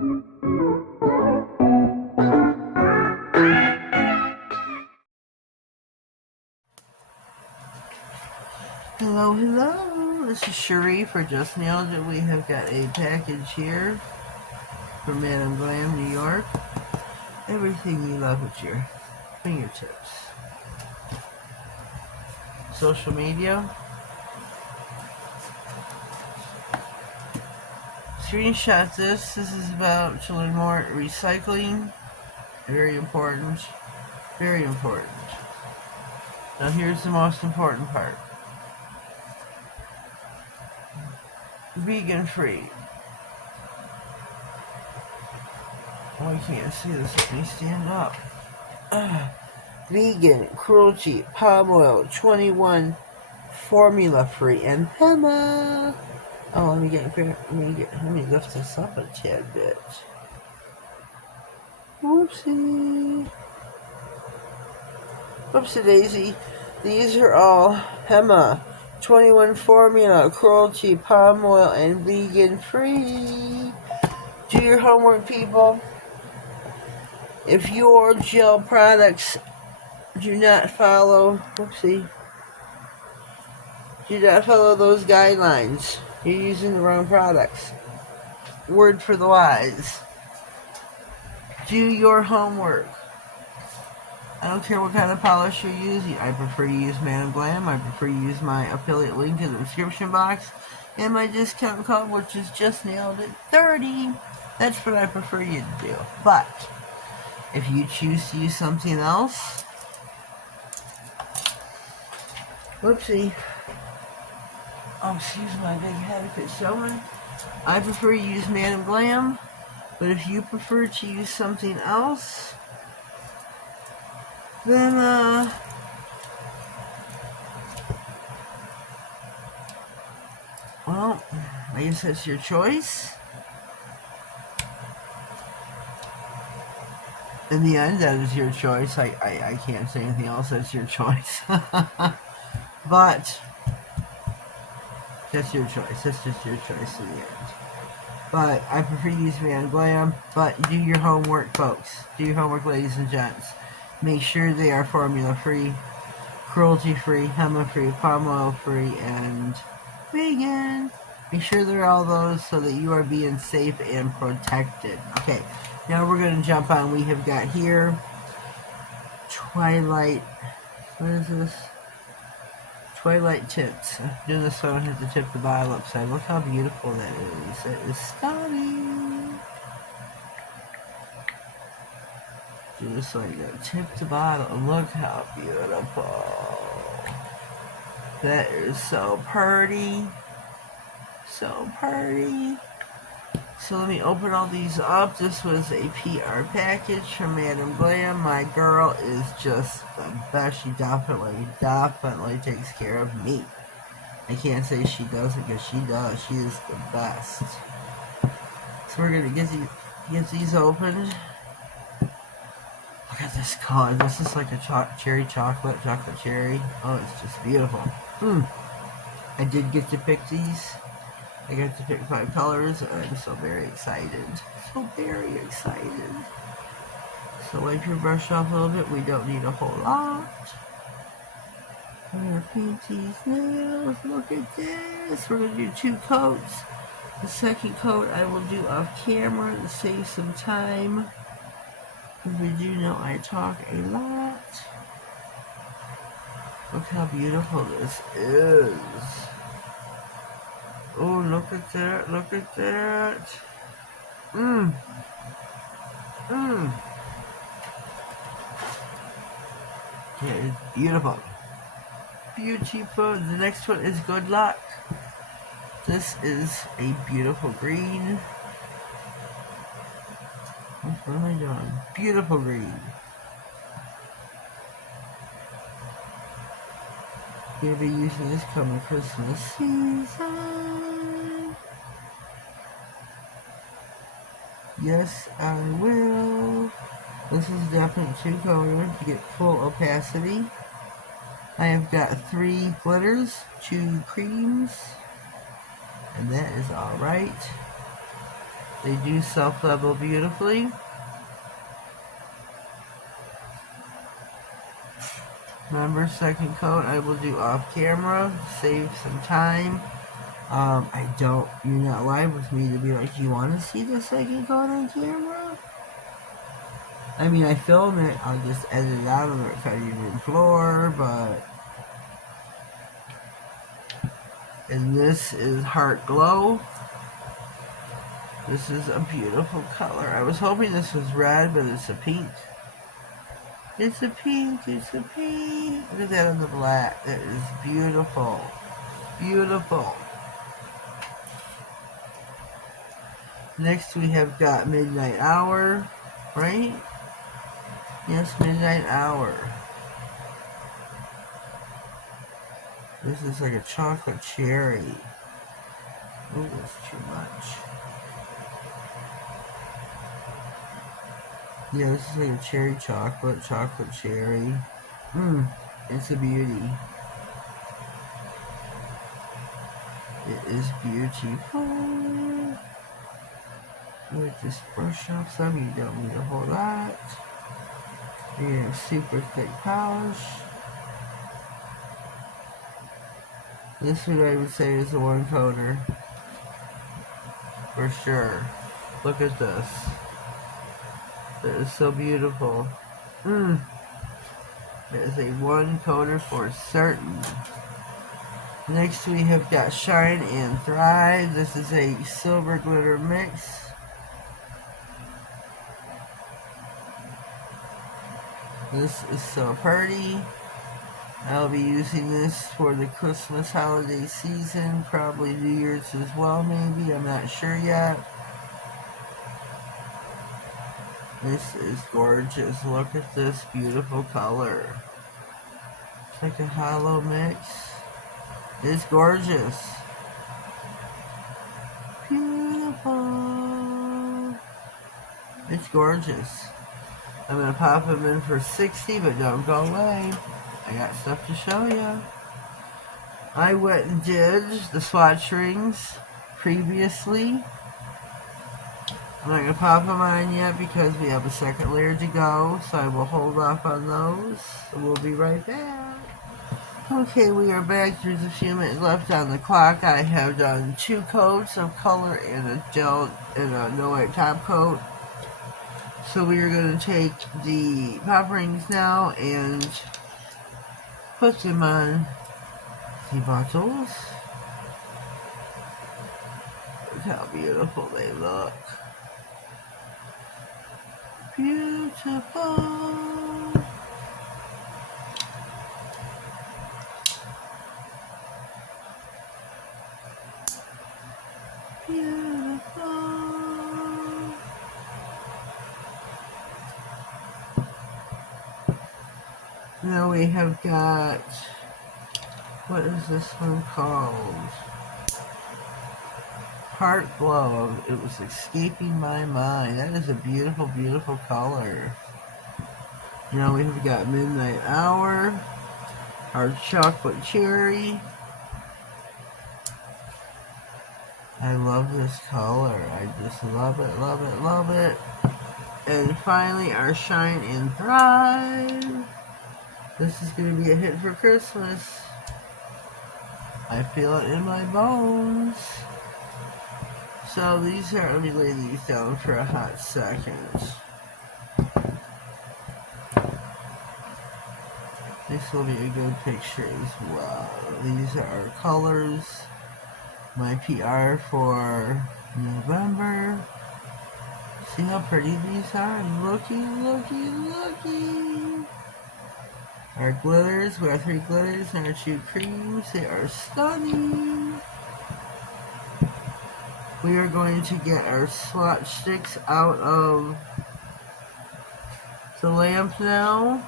Hello, hello. This is Cherie for Just Nailed It. We have got a package here from Madam Glam, New York. Everything you love at your fingertips. Social media. Screenshot this. This is about to learn more recycling. Very important. Very important. Now here's the most important part. Vegan free. Oh, I can't see this. Let me stand up. Vegan, cruelty, palm oil, 21, formula free, and henna. Oh, let me lift this up a tad bit. Whoopsie. Whoopsie daisy. These are all henna, 21 formula, cruelty, palm oil, and vegan free. Do your homework, people. If your gel products do not follow those guidelines, you're using the wrong products. Word for the wise. Do your homework. I don't care what kind of polish you're using. I prefer to use Madam Glam. I prefer to use my affiliate link in the description box. And my discount code, which is Just.nailedit 30. That's what I prefer you to do. But if you choose to use something else, whoopsie. Oh, excuse my big head if it's showing. I prefer to use Madam Glam, but if you prefer to use something else, then, well, I guess that's your choice. In the end, that is your choice. I can't say anything else. That's your choice. But that's your choice. That's just your choice in the end. But I prefer to use Madam Glam. But do your homework, folks. Do your homework, ladies and gents. Make sure they are formula free, cruelty free, henna free, palm oil free, and vegan. Make sure they're all those so that you are being safe and protected. Okay, now we're going to jump on. We have got here Twilight. What is this? Twilight Tips. I'm doing this so I don't have to tip the bottle upside. Look how beautiful that is. That is stunning. Do this like that. Tip the bottle and look how beautiful. That is so pretty. So pretty. So let me open all these up. This was a PR package from Madam Glam. My girl is just the best. She definitely takes care of me. I can't say she doesn't because she does. She is the best. So we're going to get these opened. Look at this color. This is like a cherry chocolate cherry. Oh, it's just beautiful. I did get to pick these. I got to pick 5 colors, and I'm so very excited. So very excited. So wipe your brush off a little bit. We don't need a whole lot. I'm going to paint these nails. Look at this. We're going to do 2 coats. The second coat I will do off camera to save some time. Because we do know I talk a lot. Look how beautiful this is. Oh, look at that, look at that. Yeah, it's beautiful. Beautiful. The next one is Good Luck. This is a beautiful green. What am I doing? Beautiful green. You'll be using this coming Christmas season. Yes, I will. This is definitely 2 colors to get full opacity. I have got 3 glitters, 2 creams, and that is alright. They do self-level beautifully. Remember, second coat I will do off camera, save some time. You're not live with me to be like, you want to see the second coat on camera? I mean, I film it, I'll just edit it out on the cutting room floor, but... And this is Heart Glow. This is a beautiful color. I was hoping this was red, but it's a pink. It's a pink, it's a pink. Look at that on the black. That is beautiful. Beautiful. Next we have got Midnight Hour, right? Yes, Midnight Hour. This is like a chocolate cherry. Oh, that's too much. Yeah, this is like a cherry chocolate cherry. It's a beauty. It is beautiful. With this brush off some, you don't need a whole lot. You have super thick polish. This one I would say is a one coater. For sure. Look at this. That is so beautiful. It is a one coater for certain. Next we have got Shine and Thrive. This is a silver glitter mix. This is so pretty. I'll be using this for the Christmas holiday season, probably New Year's as well maybe, I'm not sure yet. This is gorgeous. Look at this beautiful color. It's like a hollow mix. It's gorgeous. Beautiful. It's gorgeous. I'm going to pop them in for 60, but don't go away. I got stuff to show you. I went and did the swatch rings previously. I'm not going to pop them on yet because we have a second layer to go, so I will hold off on those. We'll be right back. Okay, we are back. There's a few minutes left on the clock. I have done 2 coats of color and a gel and a no white top coat. So we are going to take the pop rings now and put them on the bottles. Look how beautiful they look. Beautiful. Beautiful. Now we have got, what is this one called? Heart Glow. It was escaping my mind. That is a beautiful, beautiful color. Now we have got Midnight Hour, our chocolate cherry. I love this color. I just love it, love it, love it. And finally, our Shine and Thrive. This is going to be a hit for Christmas. I feel it in my bones. So these are, let me lay these down for a hot second. This will be a good picture as well. These are our colors. My PR for November. See how pretty these are? Looky, looky, looky. Our glitters, we have 3 glitters and our 2 creams. They are stunning. We are going to get our swatch sticks out of the lamp now.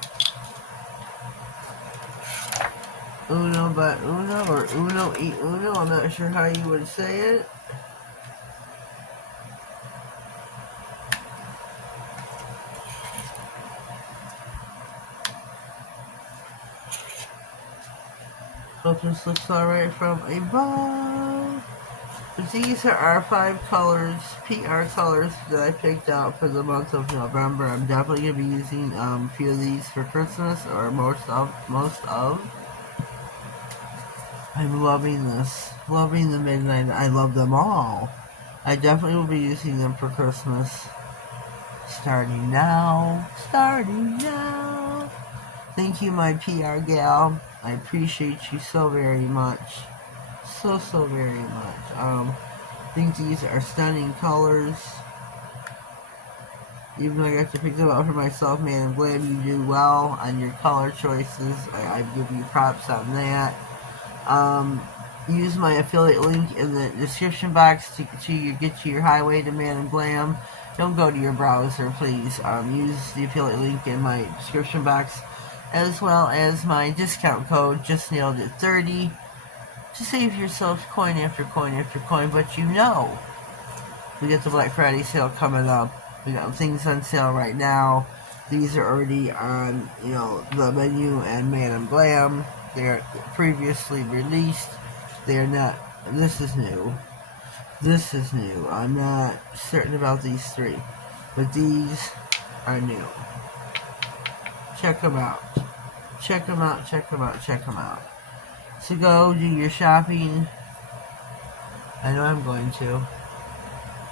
Uno but uno, or uno y uno, I'm not sure how you would say it. Hope this looks alright from above. But these are our 5 colors, PR colors that I picked out for the month of November. I'm definitely going to be using a few of these for Christmas, or most of. I'm loving this. Loving the midnight. I love them all. I definitely will be using them for Christmas. Starting now. Starting now. Thank you, my PR gal. I appreciate you so very much. So very much. I think these are stunning colors. Even though I got to pick them out for myself, man, I'm glad you do well on your color choices. I give you props on that. Use my affiliate link in the description box to get to your highway to Man and Glam. Don't go to your browser, please. Use the affiliate link in my description box, as well as my discount code, Just.nailedit30, to save yourself coin after coin after coin. But you know, we got the Black Friday sale coming up. We got things on sale right now. These are already on, the menu and Man and Glam. They're previously released. They're not. This is new. This is new. I'm not certain about these 3, but these are new. Check them out. Check them out. Check them out. Check them out. So go do your shopping. I know I'm going to.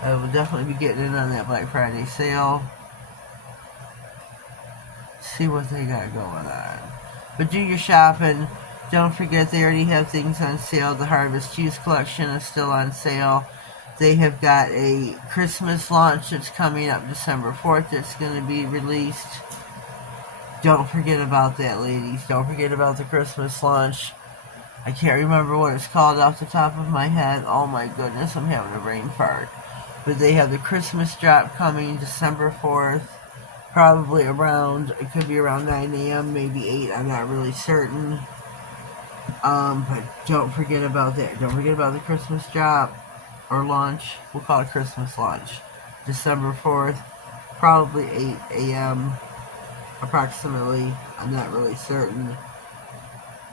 I will definitely be getting in on that Black Friday sale. See what they got going on. But do your shopping. Don't forget, they already have things on sale. The Harvest Juice collection is still on sale. They have got a Christmas launch that's coming up December 4th that's going to be released. Don't forget about that, ladies. Don't forget about the Christmas launch. I can't remember what it's called off the top of my head. Oh my goodness, I'm having a brain fart. But they have the Christmas drop coming December 4th. Probably around, it could be around 9 a.m., maybe 8, I'm not really certain. But don't forget about that. Don't forget about the Christmas drop, or launch. We'll call it Christmas launch. December 4th, probably 8 a.m., approximately. I'm not really certain.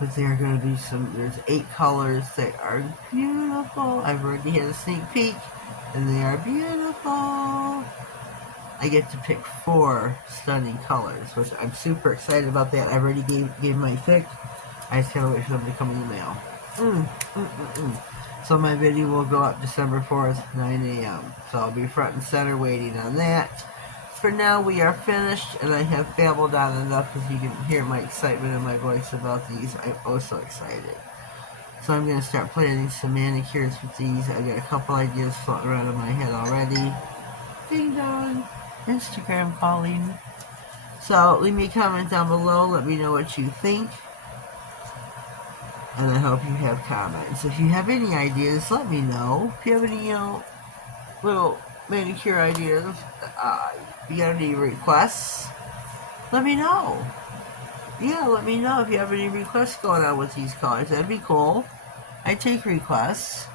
But there are going to be there's 8 colors that are beautiful. I've already had a sneak peek, and they are beautiful. I get to pick 4 stunning colors, which I'm super excited about that. I already gave my pick. I just gotta wait for them to come in the mail. So my video will go up December 4th, 9 a.m. So I'll be front and center waiting on that. For now, we are finished, and I have babbled on enough because you can hear my excitement in my voice about these. I'm oh so excited. So I'm going to start planning some manicures with these. I've got a couple ideas floating around in my head already. Ding dong. Instagram calling. So leave me a comment down below. Let me know what you think. And I hope you have comments. If you have any ideas, let me know. If you have any, little manicure ideas, you got any requests, let me know. Yeah, let me know if you have any requests going on with these colors. That'd be cool. I take requests.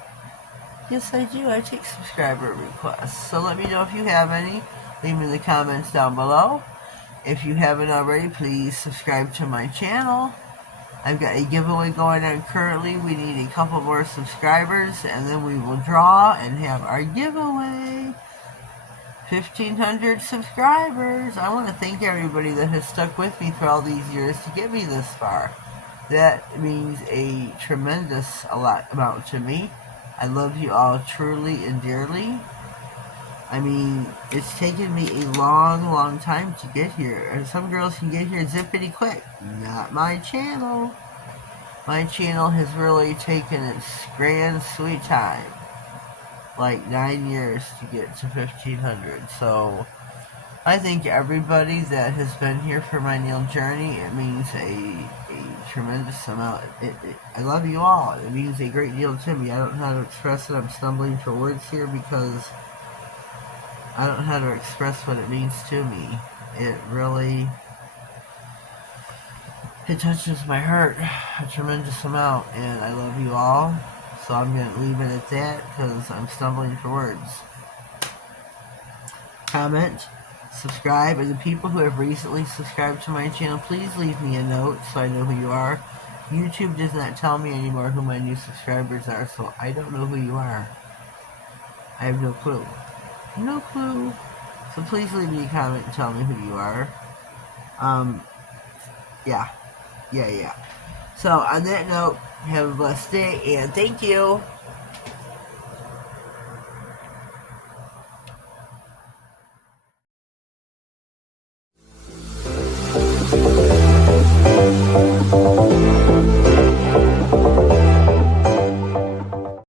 Yes, I do. I take subscriber requests. So let me know if you have any. Leave me in the comments down below. If you haven't already, please subscribe to my channel. I've got a giveaway going on currently. We need a couple more subscribers, and then we will draw and have our giveaway. 1,500 subscribers. I want to thank everybody that has stuck with me for all these years to get me this far. That means a tremendous amount to me. I love you all truly and dearly. I mean, it's taken me a long time to get here. Some girls can get here zippity quick. Not my channel. My channel has really taken its grand sweet time. Like 9 years to get to 1,500. So, I thank everybody that has been here for my nail journey. It means a tremendous amount. I love you all. It means a great deal to me. I don't know how to express it. I'm stumbling for words here because I don't know how to express what it means to me. It really, it touches my heart a tremendous amount, and I love you all. So I'm going to leave it at that because I'm stumbling for words. Comment, subscribe, and the people who have recently subscribed to my channel, please leave me a note so I know who you are. YouTube does not tell me anymore who my new subscribers are, so I don't know who you are. I have no clue. No clue. So please leave me a comment and tell me who you are. Yeah. So on that note, have a blessed day and thank you.